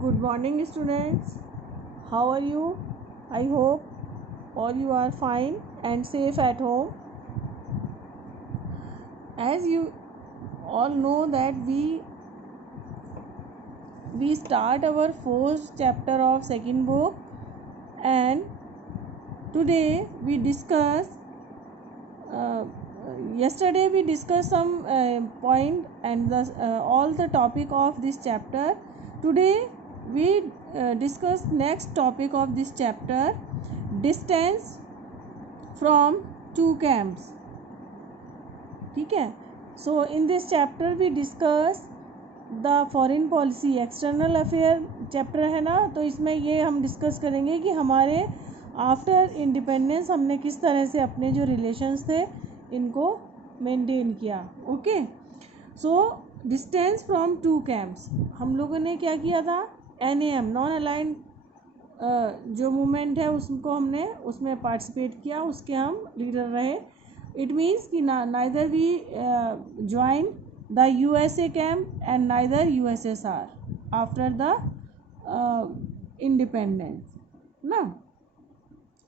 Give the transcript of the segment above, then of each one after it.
Good morning, students. How are you? I hope all you are fine and safe at home. As you all know that we start our fourth chapter of second book, and today we discuss. Yesterday we discussed some point and all the topic of this chapter. Today we discuss next topic of this chapter, distance from two camps. ठीक है. So in this chapter we discuss the foreign policy, external affair chapter है ना, तो इसमें ये हम discuss करेंगे कि हमारे आफ्टर इंडिपेंडेंस हमने किस तरह से अपने जो रिलेशंस थे इनको मेंटेन किया. Okay. So distance from two camps, हम लोगों ने क्या किया था, NAM नॉन अलाइंड जो मूवमेंट है उसको हमने उसमें पार्टिसिपेट किया, उसके हम लीडर रहे. इट मीन्स कि neither we join the USA camp and neither USSR after the independence ना.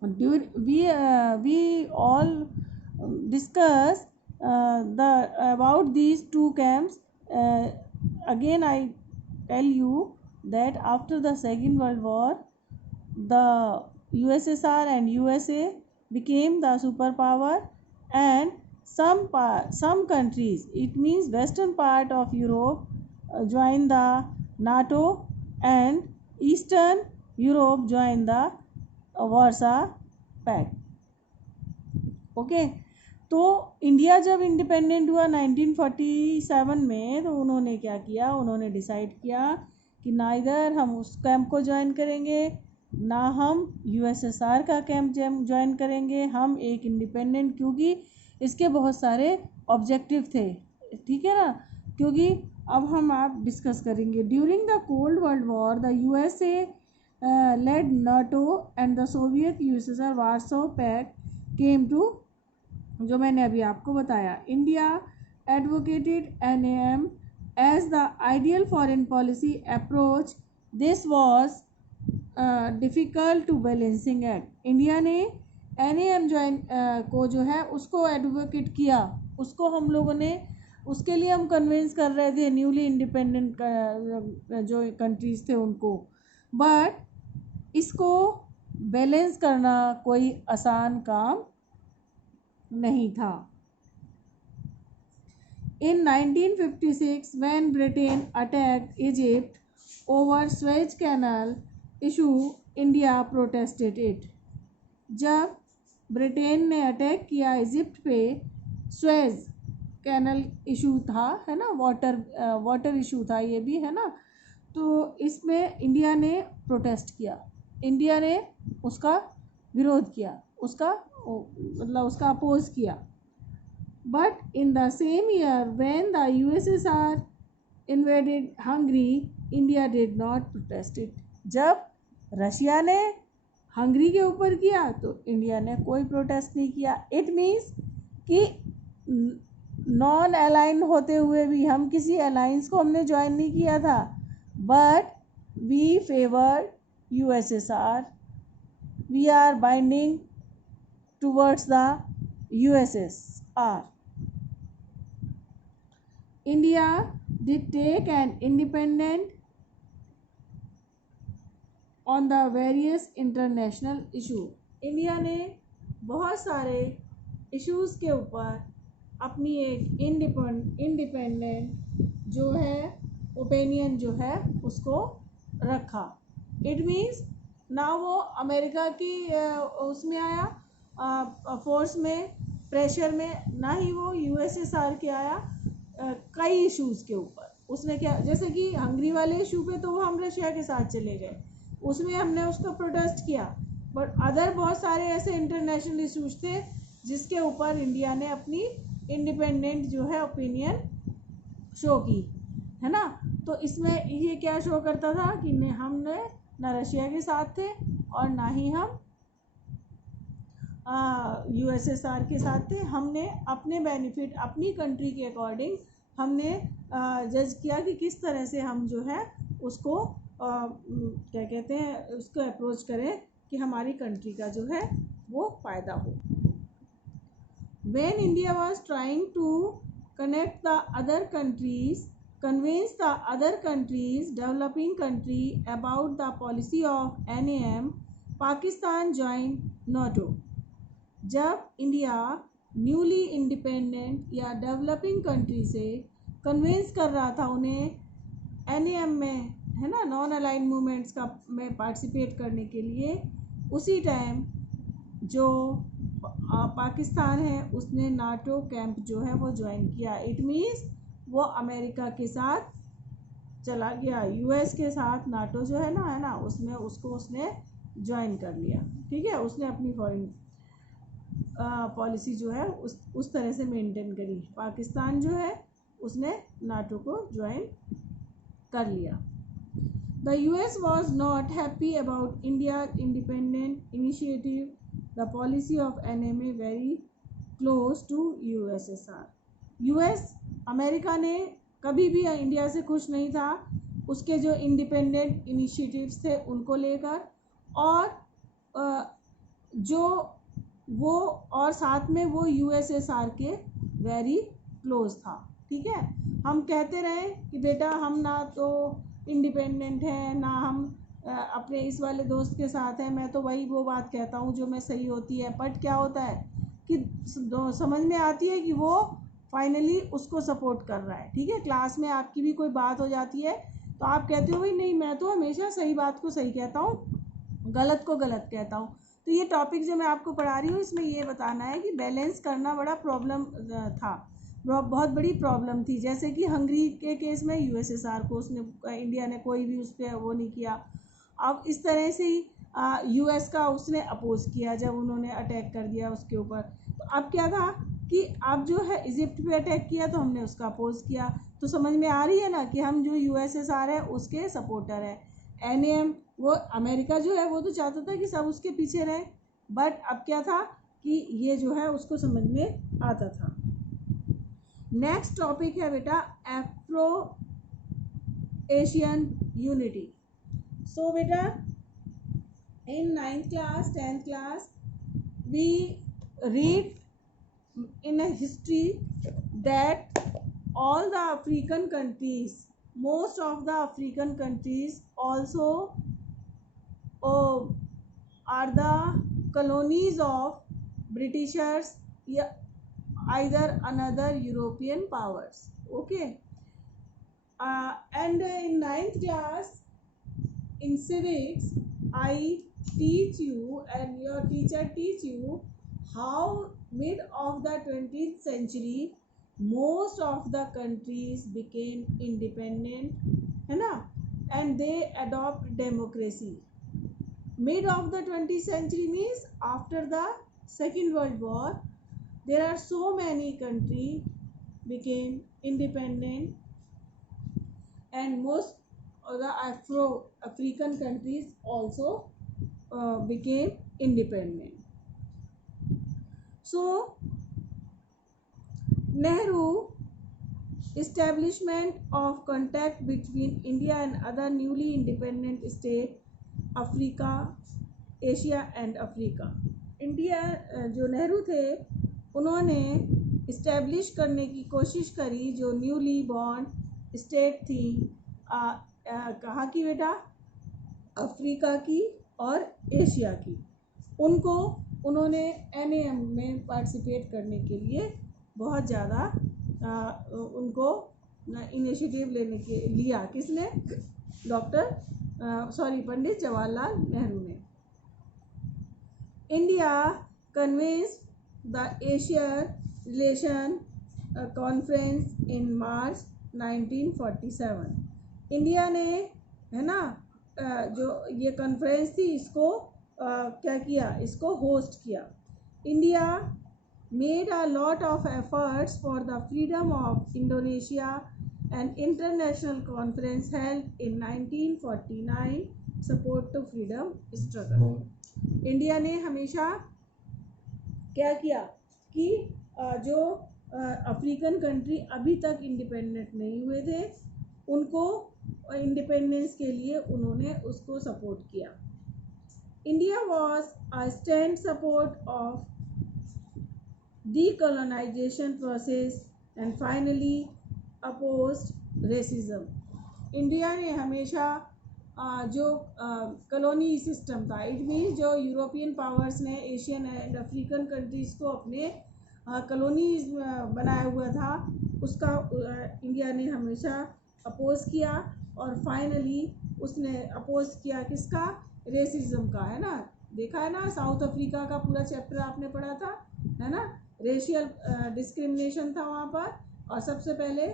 We all discuss about these two camps. Again I tell you that after the Second World War, the USSR and USA became the superpower, and some countries, it means western part of Europe, joined the NATO, and Eastern Europe joined the Warsaw pact. Okay. तो India जब independent हुआ 1947 में, तो उन्होंने क्या किया, उन्होंने decide किया कि ना इधर हम उस कैंप को ज्वाइन करेंगे, ना हम USSR का कैंप ज्वाइन करेंगे, हम एक इंडिपेंडेंट, क्योंकि इसके बहुत सारे ऑब्जेक्टिव थे. ठीक है ना. क्योंकि अब हम आप डिस्कस करेंगे. During the cold world war the USA led NATO and the Soviet USSR Warsaw Pact came to, जो मैंने अभी आपको बताया. India advocated NAM as the ideal foreign policy approach. This was difficult to balancing act. India ने NAM join को जो है उसको एडवोकेट किया, उसको हम लोगों ने उसके लिए हम कन्विंस कर रहे थे न्यूली इंडिपेंडेंट जो कंट्रीज थे उनको. बट इसको बैलेंस करना कोई आसान काम नहीं था. In 1956 when Britain attacked Egypt over Suez Canal issue, India protested it. जब ब्रिटेन ने अटैक किया इजिप्ट पे, स्वेज कैनल इशू था, है ना, वाटर इशू था ये भी, है ना. तो इसमें इंडिया ने प्रोटेस्ट किया, इंडिया ने उसका विरोध किया, उसका मतलब उसका अपोज किया. But in the same year when the USSR invaded Hungary, India did not protest it. जब रशिया ने हंगरी के ऊपर किया तो इंडिया ने कोई प्रोटेस्ट नहीं किया. इट मीन्स कि नॉन अलाइन होते हुए भी, हम किसी अलाइंस को हमने ज्वाइन नहीं किया था, but we favoured USSR. We are binding towards the USSR. India did take an independent on the various international issue. India ने बहुत सारे इश्यूज़ के ऊपर अपनी एक इंडिपेंडेंट जो है ओपिनियन जो है उसको रखा. इट मीन्स ना वो अमेरिका की उसमें आया फोर्स में, प्रेशर में, ना ही वो USSR के आया कई इश्यूज़ के ऊपर. उसने क्या, जैसे कि हंगरी वाले इशू पे तो वो हम रशिया के साथ चले गए, उसमें हमने उसको प्रोटेस्ट किया. बट अदर बहुत सारे ऐसे इंटरनेशनल इशूज़ थे जिसके ऊपर इंडिया ने अपनी इंडिपेंडेंट जो है ओपिनियन शो की, है ना. तो इसमें ये क्या शो करता था कि हमने ना रशिया के साथ थे और ना ही हम USSR के साथ थे. हमने अपने बेनिफिट, अपनी कंट्री के अकॉर्डिंग हमने जज किया कि किस तरह से हम जो है उसको क्या कहते हैं उसको अप्रोच करें कि हमारी कंट्री का जो है वो फ़ायदा हो। When India was trying to connect the other countries, convince the other countries, developing country about the policy of NAM, Pakistan joined NATO. जब इंडिया न्यूली इंडिपेंडेंट या डेवलपिंग कंट्री से कन्विंस कर रहा था उन्हें NAM में, है ना, नॉन अलाइन मूवमेंट्स का में पार्टिसिपेट करने के लिए, उसी टाइम जो पाकिस्तान है उसने नाटो कैंप जो है वो ज्वाइन किया। इट मीन्स वो अमेरिका के साथ चला गया, US के साथ नाटो जो है ना उसमें उसने ज्वाइन कर लिया। ठीक है, उसने अपनी फॉरेन पॉलिसी जो है उस तरह से मेंटेन करी। पाकिस्तान जो है उसने नाटो को ज्वाइन कर लिया। The US was not happy about India's independent initiative. The policy of NMA very close to USSR. US America ने कभी भी इंडिया से खुश नहीं था उसके जो इंडिपेंडेंट इनिशिएटिव्स थे उनको लेकर, और जो वो और साथ में वो USSR के वेरी क्लोज था। ठीक है, हम कहते रहे कि बेटा हम ना तो इंडिपेंडेंट हैं ना हम अपने इस वाले दोस्त के साथ हैं। मैं तो वही वो बात कहता हूँ जो मैं सही होती है, बट क्या होता है कि समझ में आती है कि वो फाइनली उसको सपोर्ट कर रहा है। ठीक है, क्लास में आपकी भी कोई बात हो जाती है तो आप कहते हो भाई नहीं मैं तो हमेशा सही बात को सही कहता हूँ, गलत को गलत कहता हूँ। तो ये टॉपिक जो मैं आपको पढ़ा रही हूँ इसमें ये बताना है कि बैलेंस करना बड़ा प्रॉब्लम था, बहुत बड़ी प्रॉब्लम थी। जैसे कि हंगरी के केस में USSR को उसने इंडिया ने कोई भी उस पर वो नहीं किया। अब इस तरह से ही US का उसने अपोज किया जब उन्होंने अटैक कर दिया उसके ऊपर। तो अब क्या था कि अब जो है इजिप्ट पे अटैक किया तो हमने उसका अपोज किया। तो समझ में आ रही है ना कि हम जो USSR है उसके सपोर्टर है। NAM वो अमेरिका जो है वो तो चाहता था कि सब उसके पीछे रहे, बट अब क्या था कि ये जो है उसको समझ में आता था। नेक्स्ट टॉपिक है बेटा एफ्रो एशियन यूनिटी। सो बेटा इन 9th class 10th class we read in a history that all the African countries, most of the African countries also are the colonies of Britishers, either another European powers. Okay, and in 9th class in civics I teach you and your teacher teach you how mid of the 20th century most of the countries became independent, है ना, and they adopt democracy. Mid of the 20th century means after the Second World War, there are so many countries became independent, and most of the African countries also became independent. So Nehru establishment of contact between India and other newly independent states, Africa, Asia and Africa. India जो नेहरू थे उन्होंने establish करने की कोशिश करी जो newly born state थी, कहाँ की बेटा, अफ्रीका की और एशिया की। उनको उन्होंने NAM में पार्टिसिपेट करने के लिए बहुत ज़्यादा उनको इनिशिएटिव लेने के लिया। किसने? पंडित जवाहरलाल नेहरू ने। India convinced the Asian relation conference in March 1947। India ने, है ना, जो ये कॉन्फ्रेंस थी इसको क्या किया, इसको होस्ट किया। India made a lot of efforts for the freedom of Indonesia. An international conference held in 1949 support to freedom struggle. India ने हमेशा क्या किया कि जो अफ्रीकन कंट्री अभी तक इंडिपेंडेंट नहीं हुए थे उनको और इंडिपेंडेंस के लिए उन्होंने उसको सपोर्ट किया। India was a stand support of decolonization process and finally opposed racism। India ने हमेशा जो कॉलोनी सिस्टम था, इट मीन जो यूरोपियन पावर्स ने एशियन एंड अफ्रीकन कंट्रीज़ को अपने कॉलोनीज बनाया हुआ था, उसका इंडिया ने हमेशा अपोज किया। और फाइनली उसने अपोज किया किसका? रेसिज्म का, है ना। देखा है ना, साउथ अफ्रीका का पूरा चैप्टर आपने पढ़ा था, है ना। रेशियल डिस्क्रिमिनेशन था वहाँ पर, और सबसे पहले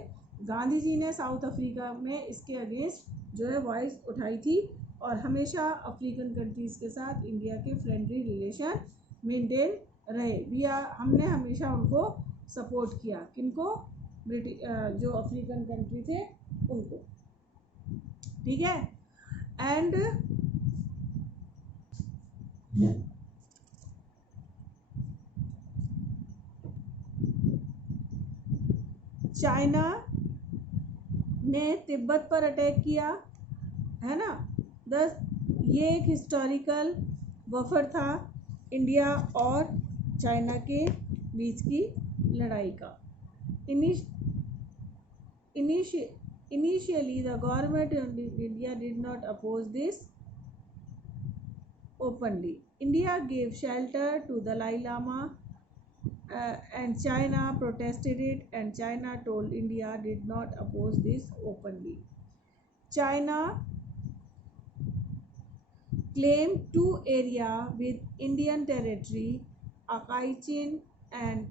गांधी जी ने साउथ अफ्रीका में इसके अगेंस्ट जो है वॉइस उठाई थी। और हमेशा अफ्रीकन कंट्रीज़ के साथ इंडिया के फ्रेंडली रिलेशन मेंटेन रहे। हमने हमेशा उनको सपोर्ट किया। किनको? जो अफ्रीकन कंट्री थे उनको, ठीक है। एंड चाइना ने तिब्बत पर अटैक किया, है ना। दस ये एक हिस्टोरिकल बफर था इंडिया और चाइना के बीच की लड़ाई का। Initially, the government of India did not oppose this openly. India gave shelter to the Dalai Lama, and China protested it, and China told India did not oppose this openly. China claimed two areas with Indian territory, Akai Chin and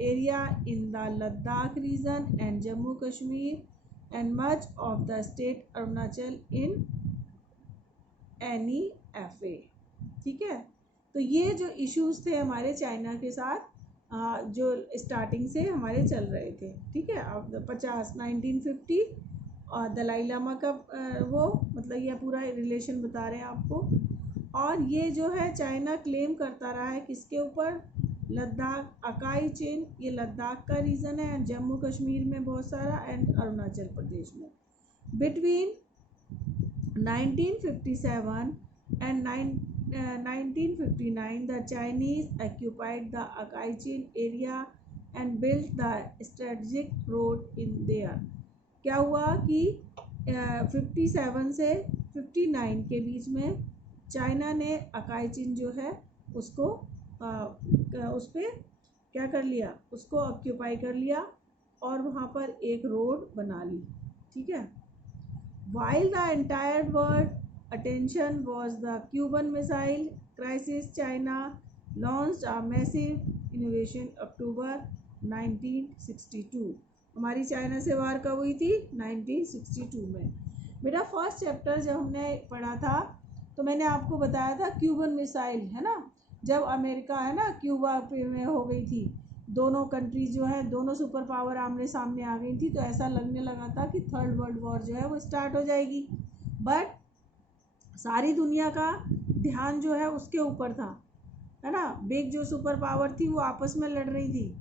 area in the Ladakh region and Jammu Kashmir and much of the state Arunachal in NEFA। ठीक है। तो ये जो issues थे हमारे China के साथ, जो स्टार्टिंग से हमारे चल रहे थे, ठीक है। अब 1950 और दलाई लामा का वो मतलब ये पूरा रिलेशन बता रहे हैं आपको। और ये जो है चाइना क्लेम करता रहा है किसके ऊपर? लद्दाख, अकाई चीन, ये लद्दाख का रीजन है, एंड जम्मू कश्मीर में बहुत सारा, एंड अरुणाचल प्रदेश में। Between 1957 and 1959 the Chinese occupied the Akai Chin area and built the strategic road in there। क्या हुआ कि 57 से 59 के बीच में चाइना ने अकाई चीन जो है उसको उस पर क्या कर लिया? उसको ऑक्यूपाई कर लिया और वहाँ पर एक रोड बना ली, ठीक है। While the entire world attention was the Cuban Missile Crisis, China launched a massive invasion October 1962। हमारी चाइना से वार कब हुई थी? 1962 में। बेटा फर्स्ट चैप्टर जब हमने पढ़ा था तो मैंने आपको बताया था क्यूबन मिसाइल, है ना। जब अमेरिका है ना क्यूबा में हो गई थी, दोनों कंट्रीज जो है, दोनों सुपर पावर आमने सामने आ गई थी, तो ऐसा लगने लगा था कि थर्ड वर्ल्ड वॉर जो है वो स्टार्ट हो जाएगी। बट सारी दुनिया का ध्यान जो है उसके ऊपर था, है ना। बिग जो सुपर पावर थी वो आपस में लड़ रही थी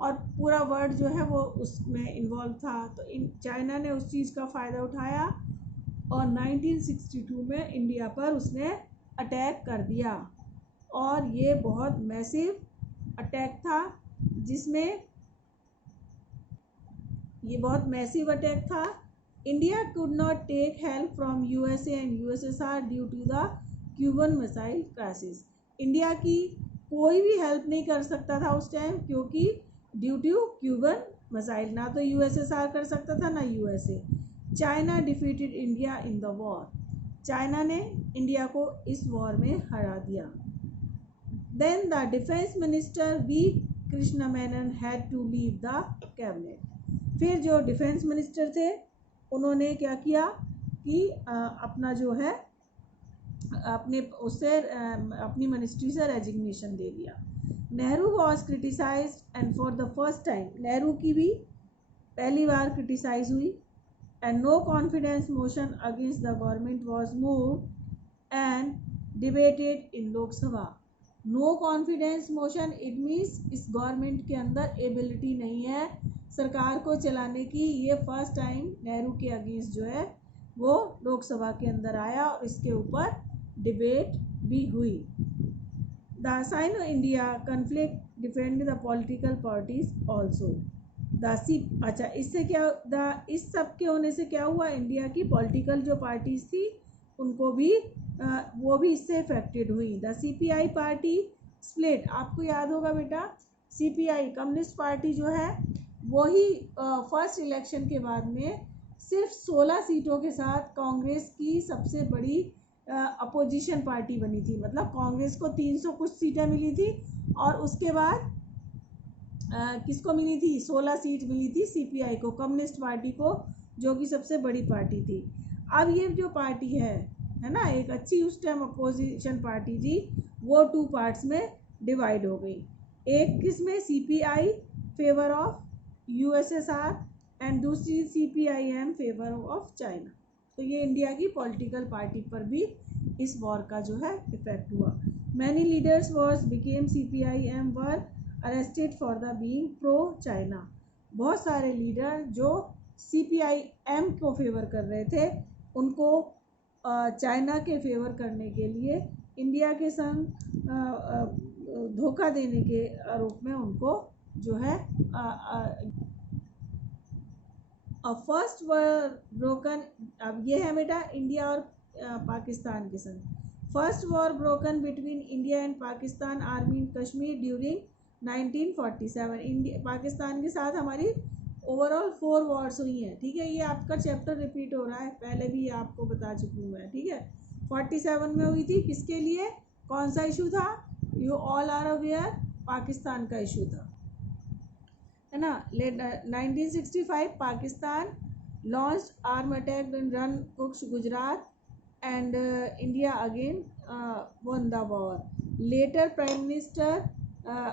और पूरा वर्ल्ड जो है वो उसमें इन्वॉल्व था। तो चाइना ने उस चीज़ का फ़ायदा उठाया और 1962 में इंडिया पर उसने अटैक कर दिया। और ये बहुत मैसिव अटैक था, जिसमें ये बहुत मैसिव अटैक था। India could not take help from USA and USSR due to the Cuban missile crisis. India की कोई भी हेल्प नहीं कर सकता था उस टाइम, क्योंकि ड्यू टू क्यूबन मिसाइल ना तो यूएसएसआर कर सकता था ना USA. China defeated India in the war. China ने इंडिया को इस वॉर में हरा दिया। Then the defence minister V Krishna Menon had to leave the cabinet. फिर जो डिफेंस मिनिस्टर थे उन्होंने क्या किया कि अपना जो है अपने उससे अपनी मिनिस्ट्री से रेजिग्नेशन दे दिया। Nehru was criticised and for the first time, Nehru की भी पहली बार क्रिटिसाइज हुई। And no confidence motion against the government was moved and debated in Lok Sabha. No confidence motion, it means इस गवर्नमेंट के अंदर एबिलिटी नहीं है सरकार को चलाने की ये फर्स्ट टाइम नेहरू के अगेंस्ट जो है वो लोकसभा के अंदर आया और इसके ऊपर डिबेट भी हुई। The Sino India conflict defend the political parties also. अच्छा, इससे क्या इस सब के होने से क्या हुआ, इंडिया की पॉलिटिकल जो पार्टीज थी उनको भी वो भी इससे इफेक्टेड हुई। द CPI पार्टी स्प्लिट, आपको याद होगा बेटा, CPI कम्युनिस्ट पार्टी जो है वही फर्स्ट इलेक्शन के बाद में सिर्फ 16 सीटों के साथ कांग्रेस की सबसे बड़ी अपोजिशन पार्टी बनी थी। मतलब कांग्रेस को 300 कुछ सीटें मिली थी और उसके बाद किसको मिली थी, 16 सीट मिली थी CPI को, कम्युनिस्ट पार्टी को, जो कि सबसे बड़ी पार्टी थी। अब ये जो पार्टी है ना, एक अच्छी उस टाइम अपोजिशन पार्टी थी, वो 2 पार्ट्स में डिवाइड हो गई। एक किसमें, CPI favour of USSR and दूसरी CPIM फेवर ऑफ चाइना। तो ये इंडिया की पॉलिटिकल पार्टी पर भी इस वॉर का जो है इफेक्ट हुआ। Many leaders Wars became CPIM were arrested for the being pro China. बहुत सारे लीडर जो CPIM को फेवर कर रहे थे उनको चाइना के फेवर करने के लिए इंडिया के संग धोखा देने के आरोप में उनको जो है फर्स्ट वॉर ब्रोकन। अब ये है बेटा इंडिया और पाकिस्तान के संग। First war broken between India and Pakistan army in Kashmir during 1947। India Pakistan के साथ हमारी ओवरऑल 4 वॉर्स हुई हैं। ठीक है, ये आपका चैप्टर रिपीट हो रहा है, पहले भी आपको बता चुकी हूँ मैं। ठीक है, 47 में हुई थी, किसके लिए, कौन सा इशू था, you all are aware, Pakistan का इशू था, है ना। 1965 Pakistan launch arm attack in Rann Kutch Gujarat and India again won the war. Later prime minister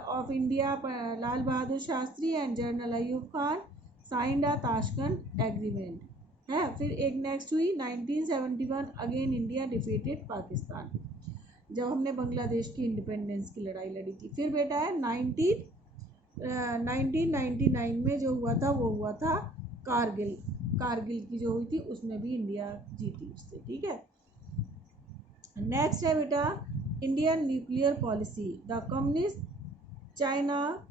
of India Lal Bahadur Shastri and general Ayub Khan signed a Tashkent agreement है। फिर एक नेक्स्ट हुई 1971 अगेन इंडिया डिफीटेड पाकिस्तान, जब हमने बांग्लादेश की इंडिपेंडेंस की लड़ाई लड़ी थी। फिर बेटा है 1999 में जो हुआ था वो हुआ था कारगिल की जो हुई थी उसमें भी इंडिया जीती उससे। ठीक है, नेक्स्ट है बेटा Indian nuclear policy. The communist China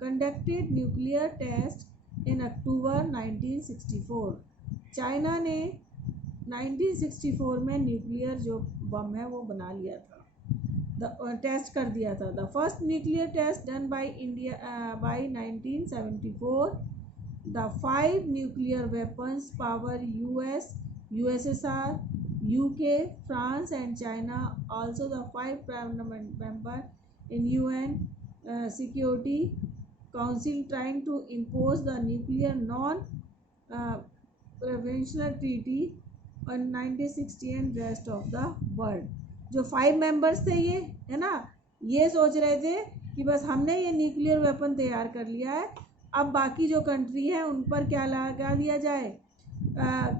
conducted nuclear test in October 1964। China ने 1964 में न्यूक्लियर जो बम है वो बना लिया था, टेस्ट कर दिया था। The first nuclear test done by India by 1974। The 5 nuclear weapons power US, USSR, UK, France and China, also the 5 permanent member in UN Security Council trying to impose the nuclear non-prevention treaty on 1960 and rest of the world। जो 5 members थे ये, है ना, ये सोच रहे थे कि बस हमने ये न्यूक्लियर वेपन तैयार कर लिया है, अब बाकी जो कंट्री है उन पर क्या लगा दिया जाए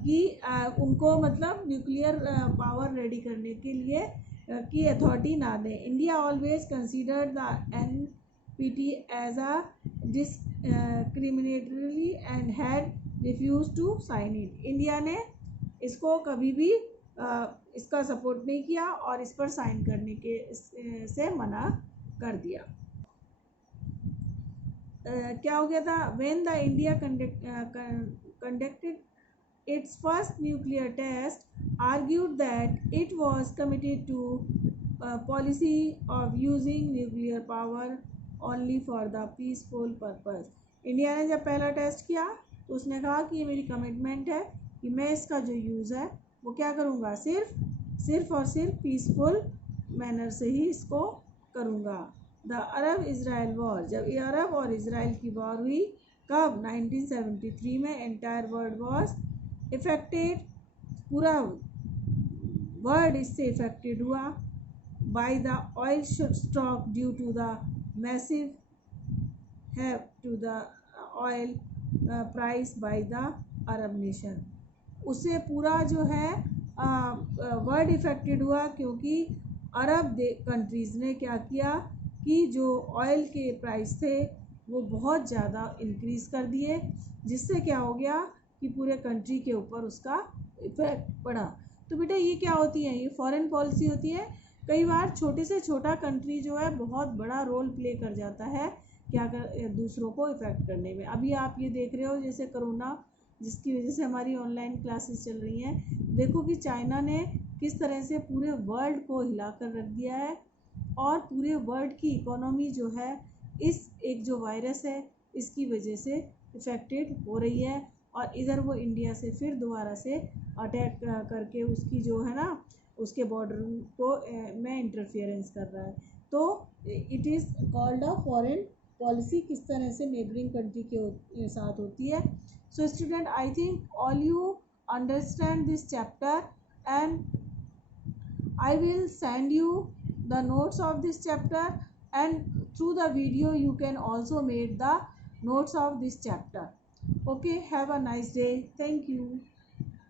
कि उनको मतलब न्यूक्लियर पावर रेडी करने के लिए की अथॉरिटी ना दें। India always considered the NPT as a discriminatory and had refuse to sign it. India ने इसको कभी भी इसका सपोर्ट नहीं किया और इस पर साइन करने के से मना कर दिया। क्या हो गया था, when the India conducted its first nuclear test, argued that it was committed to policy of using nuclear power only for the peaceful purpose। India ने जब पहला टेस्ट किया तो उसने कहा कि ये मेरी कमिटमेंट है कि मैं इसका जो यूज़ है वो क्या करूँगा, सिर्फ और सिर्फ पीसफुल मैनर से ही इसको करूँगा। द अरब इज़राइल वॉर, जब ये अरब और इसराइल की वॉर हुई, कब, 1973 में। एंटायर वर्ल्ड वॉज इफेक्टेड, पूरा वर्ल्ड इससे इफेक्टेड हुआ। By the oil stock due to the massive have to the oil price by the Arab nation. उससे पूरा जो है वर्ल्ड इफेक्टेड हुआ क्योंकि अरब कंट्रीज़ ने क्या किया कि जो ऑयल के प्राइस थे वो बहुत ज़्यादा इंक्रीज़ कर दिए, जिससे क्या हो गया कि पूरे कंट्री के ऊपर उसका इफेक्ट पड़ा। तो बेटा ये क्या होती है, ये फॉरेन पॉलिसी होती है। कई बार छोटे से छोटा कंट्री जो है बहुत बड़ा रोल प्ले कर जाता है क्या कर दूसरों को इफ़ेक्ट करने में। अभी आप ये देख रहे हो जैसे कोरोना, जिसकी वजह से हमारी ऑनलाइन क्लासेस चल रही हैं। देखो कि चाइना ने किस तरह से पूरे वर्ल्ड को हिला कर रख दिया है, और पूरे वर्ल्ड की इकोनॉमी जो है इस एक जो वायरस है इसकी वजह से इफ़ेक्टेड हो रही है। और इधर वो इंडिया से फिर दोबारा से अटैक करके उसकी जो है ना उसके बॉर्डर को में इंटरफेरेंस कर रहा है। तो it is called a foreign policy, किस तरह से नेबरिंग कंट्री के साथ होती है। So student, I think all you understand this chapter, and I will send you the notes of this chapter, and through the video you can also make the notes of this chapter. Okay, have a nice day. Thank you.